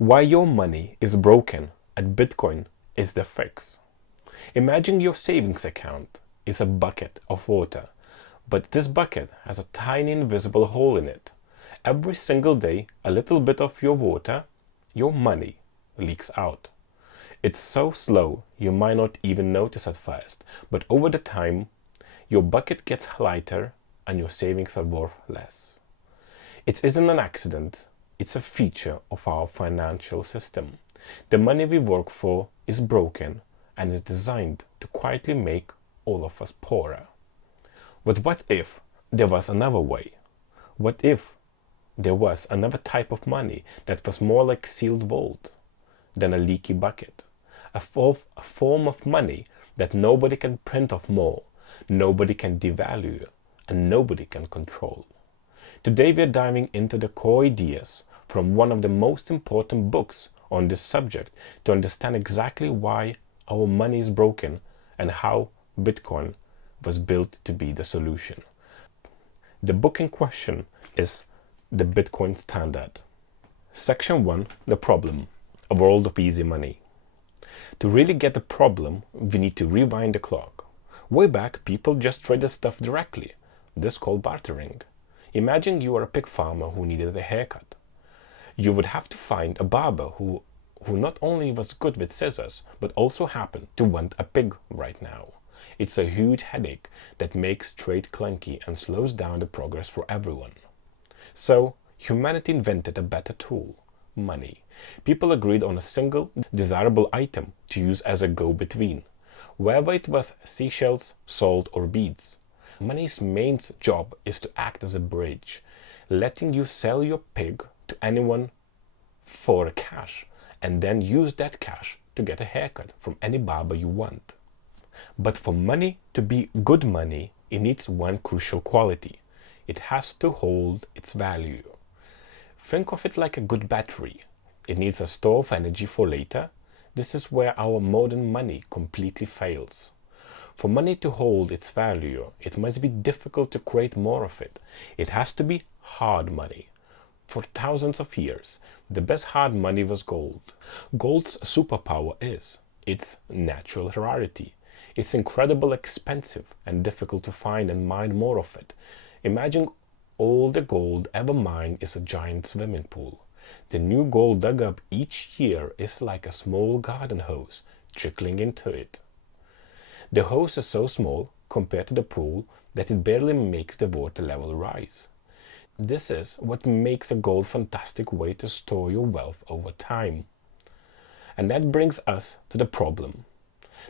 Why your money is broken and Bitcoin is the fix. Imagine your savings account is a bucket of water, but this bucket has a tiny invisible hole in it. Every single day, a little bit of your water, your money, leaks out. It's so slow you might not even notice at first, but over the time, your bucket gets lighter and your savings are worth less. It isn't an accident, it's a feature of our financial system. The money we work for is broken and is designed to quietly make all of us poorer. But what if there was another way? What if there was another type of money that was more like sealed vault than a leaky bucket? A form of money that nobody can print of more, nobody can devalue, and nobody can control. Today we are diving into the core ideas from one of the most important books on this subject to understand exactly why our money is broken and how Bitcoin was built to be the solution. The book in question is The Bitcoin Standard. Section 1, The Problem, A World of Easy Money. To really get the problem, we need to rewind the clock. Way back, people just traded stuff directly. This is called bartering. Imagine you are a pig farmer who needed a haircut. You would have to find a barber who not only was good with scissors, but also happened to want a pig right now. It's a huge headache that makes trade clunky and slows down the progress for everyone. So, humanity invented a better tool, money. People agreed on a single, desirable item to use as a go-between, whether it was seashells, salt, or beads. Money's main job is to act as a bridge, letting you sell your pig to anyone for cash, and then use that cash to get a haircut from any barber you want. But for money to be good money, it needs one crucial quality. It has to hold its value. Think of it like a good battery. It needs a store of energy for later. This is where our modern money completely fails. For money to hold its value, it must be difficult to create more of it. It has to be hard money. For thousands of years, the best hard money was gold. Gold's superpower is its natural rarity. It's incredibly expensive and difficult to find and mine more of it. Imagine all the gold ever mined is a giant swimming pool. The new gold dug up each year is like a small garden hose trickling into it. The hose is so small compared to the pool that it barely makes the water level rise. This is what makes a gold fantastic way to store your wealth over time. And that brings us to the problem.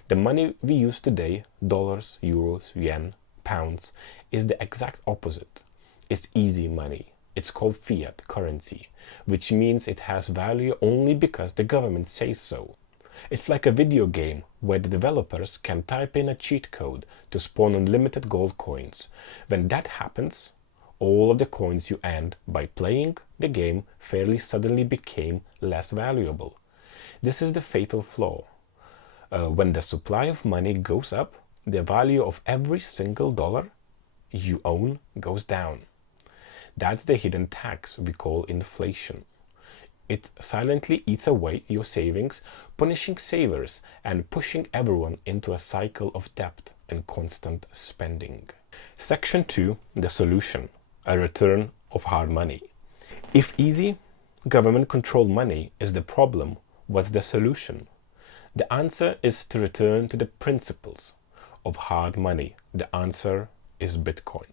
The money we use today, dollars, euros, yen, pounds, is the exact opposite. It's easy money. It's called fiat currency, which means it has value only because the government says so. It's like a video game where the developers can type in a cheat code to spawn unlimited gold coins. When that happens, all of the coins you earned by playing the game fairly suddenly became less valuable. This is the fatal flaw. When the supply of money goes up, the value of every single dollar you own goes down. That's the hidden tax we call inflation. It silently eats away your savings, punishing savers and pushing everyone into a cycle of debt and constant spending. Section 2, The Solution, a return of hard money. If easy, government-controlled money is the problem, what's the solution? The answer is to return to the principles of hard money. The answer is Bitcoin.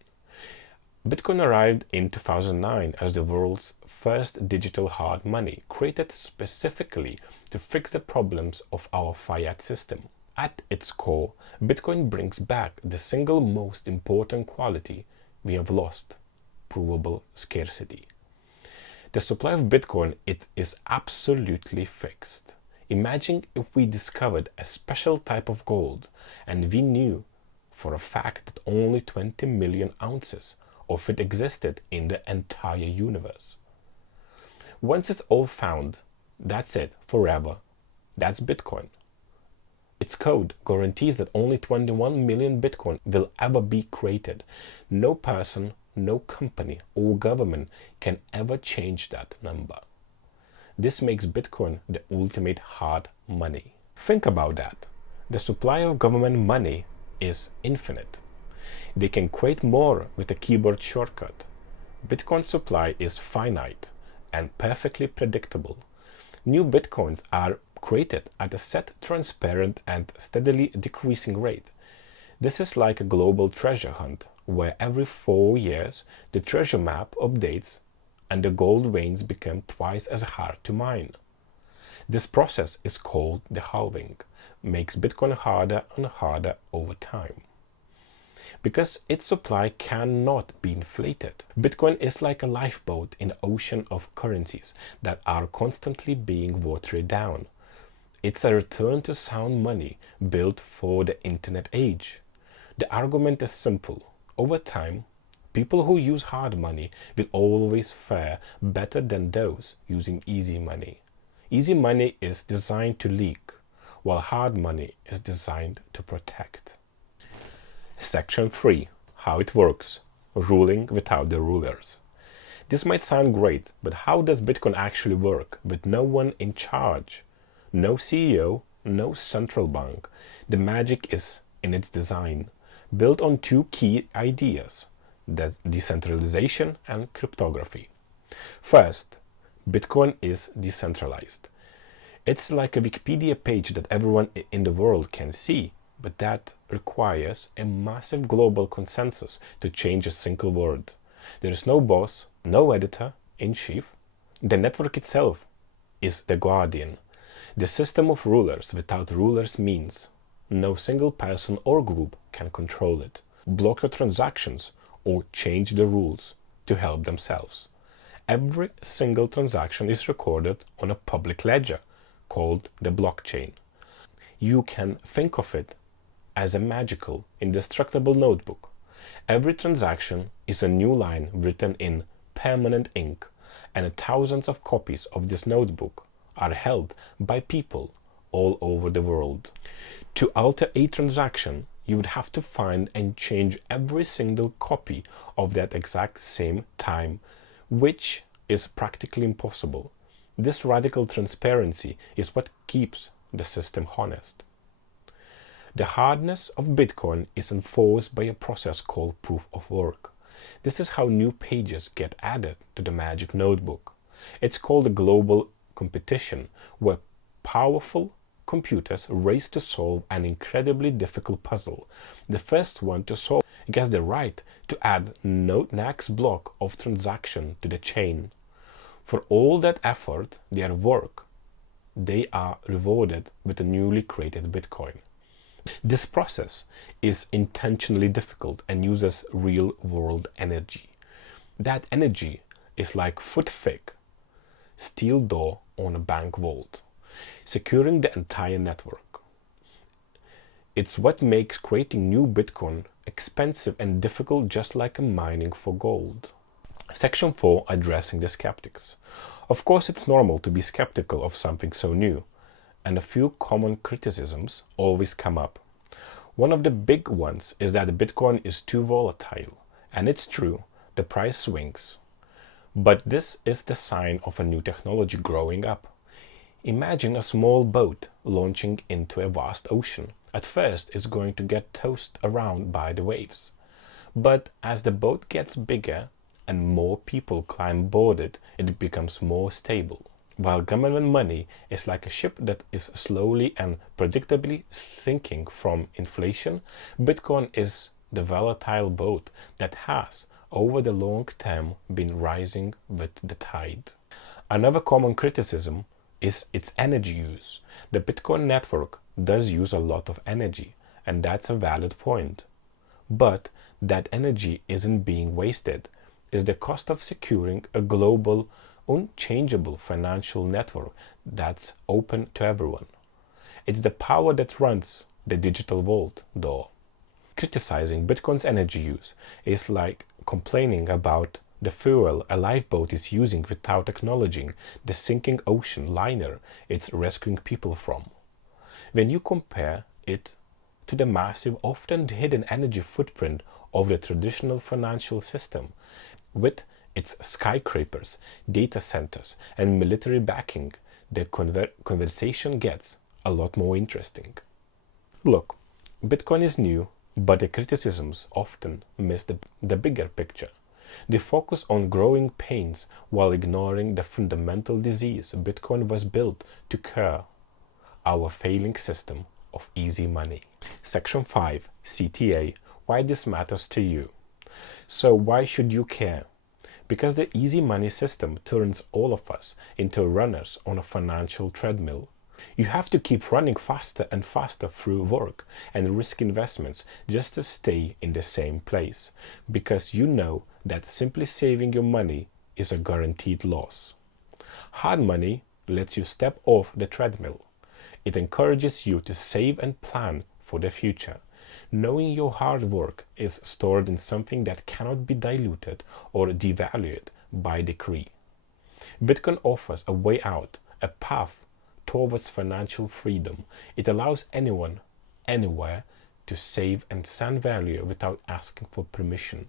Bitcoin arrived in 2009 as the world's first digital hard money, created specifically to fix the problems of our Fiat system. At its core, Bitcoin brings back the single most important quality we have lost, provable scarcity. The supply of Bitcoin, it is absolutely fixed. Imagine if we discovered a special type of gold and we knew for a fact that only 20 million ounces of it existed in the entire universe. Once it's all found, that's it, forever. That's Bitcoin. Its code guarantees that only 21 million Bitcoin will ever be created. No person, no company or government can ever change that number. This makes Bitcoin the ultimate hard money. Think about that. The supply of government money is infinite. They can create more with a keyboard shortcut. Bitcoin's supply is finite and perfectly predictable. New Bitcoins are created at a set, transparent, and steadily decreasing rate. This is like a global treasure hunt, where every 4 years the treasure map updates and the gold veins become twice as hard to mine. This process is called the halving, makes Bitcoin harder and harder over time. Because its supply cannot be inflated. Bitcoin is like a lifeboat in an ocean of currencies that are constantly being watered down. It's a return to sound money built for the internet age. The argument is simple. Over time, people who use hard money will always fare better than those using easy money. Easy money is designed to leak, while hard money is designed to protect. Section 3. How it works. Ruling without the rulers. This might sound great, but how does Bitcoin actually work with no one in charge? No CEO, no central bank. The magic is in its design, built on two key ideas, that's decentralization and cryptography. First, Bitcoin is decentralized. It's like a Wikipedia page that everyone in the world can see, but that requires a massive global consensus to change a single word. There is no boss, no editor-in-chief. The network itself is the guardian. The system of rulers without rulers means no single person or group can control it, block your transactions, or change the rules to help themselves. Every single transaction is recorded on a public ledger called the blockchain. You can think of it as a magical, indestructible notebook. Every transaction is a new line written in permanent ink, and thousands of copies of this notebook are held by people all over the world. To alter a transaction, you would have to find and change every single copy of that exact same time, which is practically impossible. This radical transparency is what keeps the system honest. The hardness of Bitcoin is enforced by a process called proof of work. This is how new pages get added to the magic notebook. It's called a global competition, where powerful computers race to solve an incredibly difficult puzzle. The first one to solve gets the right to add no next block of transaction to the chain. For all that effort, their work, they are rewarded with a newly created Bitcoin. This process is intentionally difficult and uses real-world energy. That energy is like foot-thick steel door on a bank vault, securing the entire network. It's what makes creating new Bitcoin expensive and difficult, just like mining for gold. Section 4, addressing the skeptics. Of course, it's normal to be skeptical of something so new, and a few common criticisms always come up. One of the big ones is that Bitcoin is too volatile, and it's true, the price swings. But this is the sign of a new technology growing up. Imagine a small boat launching into a vast ocean. At first, it's going to get tossed around by the waves. But as the boat gets bigger and more people climb aboard it, it becomes more stable. While government money is like a ship that is slowly and predictably sinking from inflation, Bitcoin is the volatile boat that has, over the long term, been rising with the tide. Another common criticism is its energy use. The Bitcoin network does use a lot of energy, and that's a valid point. But that energy isn't being wasted. It's the cost of securing a global, unchangeable financial network that's open to everyone. It's the power that runs the digital vault door. Criticizing Bitcoin's energy use is like complaining about the fuel a lifeboat is using without acknowledging the sinking ocean liner it's rescuing people from. When you compare it to the massive, often hidden energy footprint of the traditional financial system, with its skyscrapers, data centers, and military backing, the conversation gets a lot more interesting. Look, Bitcoin is new, but the criticisms often miss the bigger picture. They focus on growing pains while ignoring the fundamental disease Bitcoin was built to cure: our failing system of easy money. Section 5, CTA, why this matters to you. So why should you care? Because the easy money system turns all of us into runners on a financial treadmill. You have to keep running faster and faster through work and risk investments just to stay in the same place, because you know that simply saving your money is a guaranteed loss. Hard money lets you step off the treadmill. It encourages you to save and plan for the future, knowing your hard work is stored in something that cannot be diluted or devalued by decree. Bitcoin offers a way out, a path towards financial freedom. It allows anyone, anywhere, to save and send value without asking for permission.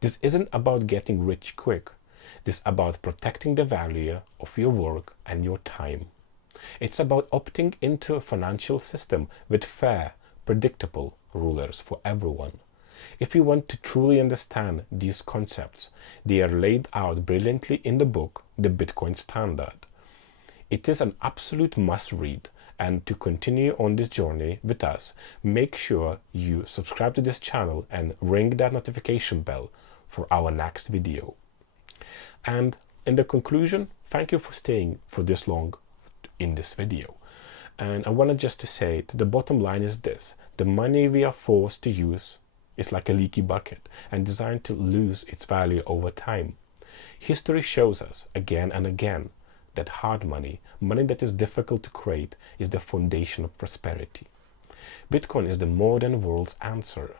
This isn't about getting rich quick. This is about protecting the value of your work and your time. It's about opting into a financial system with fair, predictable rulers for everyone. If you want to truly understand these concepts, they are laid out brilliantly in the book, The Bitcoin Standard. It is an absolute must-read, and to continue on this journey with us, make sure you subscribe to this channel and ring that notification bell for our next video. And in the conclusion, thank you for staying for this long in this video. And I wanted just to say that the bottom line is this: the money we are forced to use is like a leaky bucket and designed to lose its value over time. History shows us again and again that hard money, money that is difficult to create, is the foundation of prosperity. Bitcoin is the modern world's answer.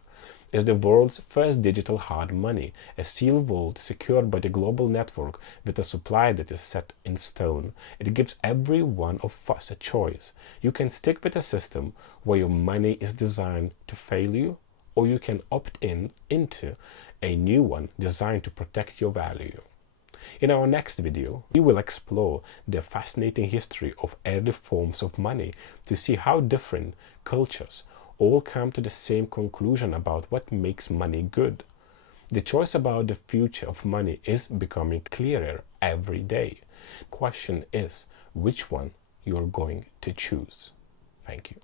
Is the world's first digital hard money, a sealed vault secured by the global network with a supply that is set in stone. It gives every one of us a choice. You can stick with a system where your money is designed to fail you, or you can opt into a new one designed to protect your value. In our next video, we will explore the fascinating history of early forms of money to see how different cultures all come to the same conclusion about what makes money good. The choice about the future of money is becoming clearer every day. The question is which one you're going to choose. Thank you.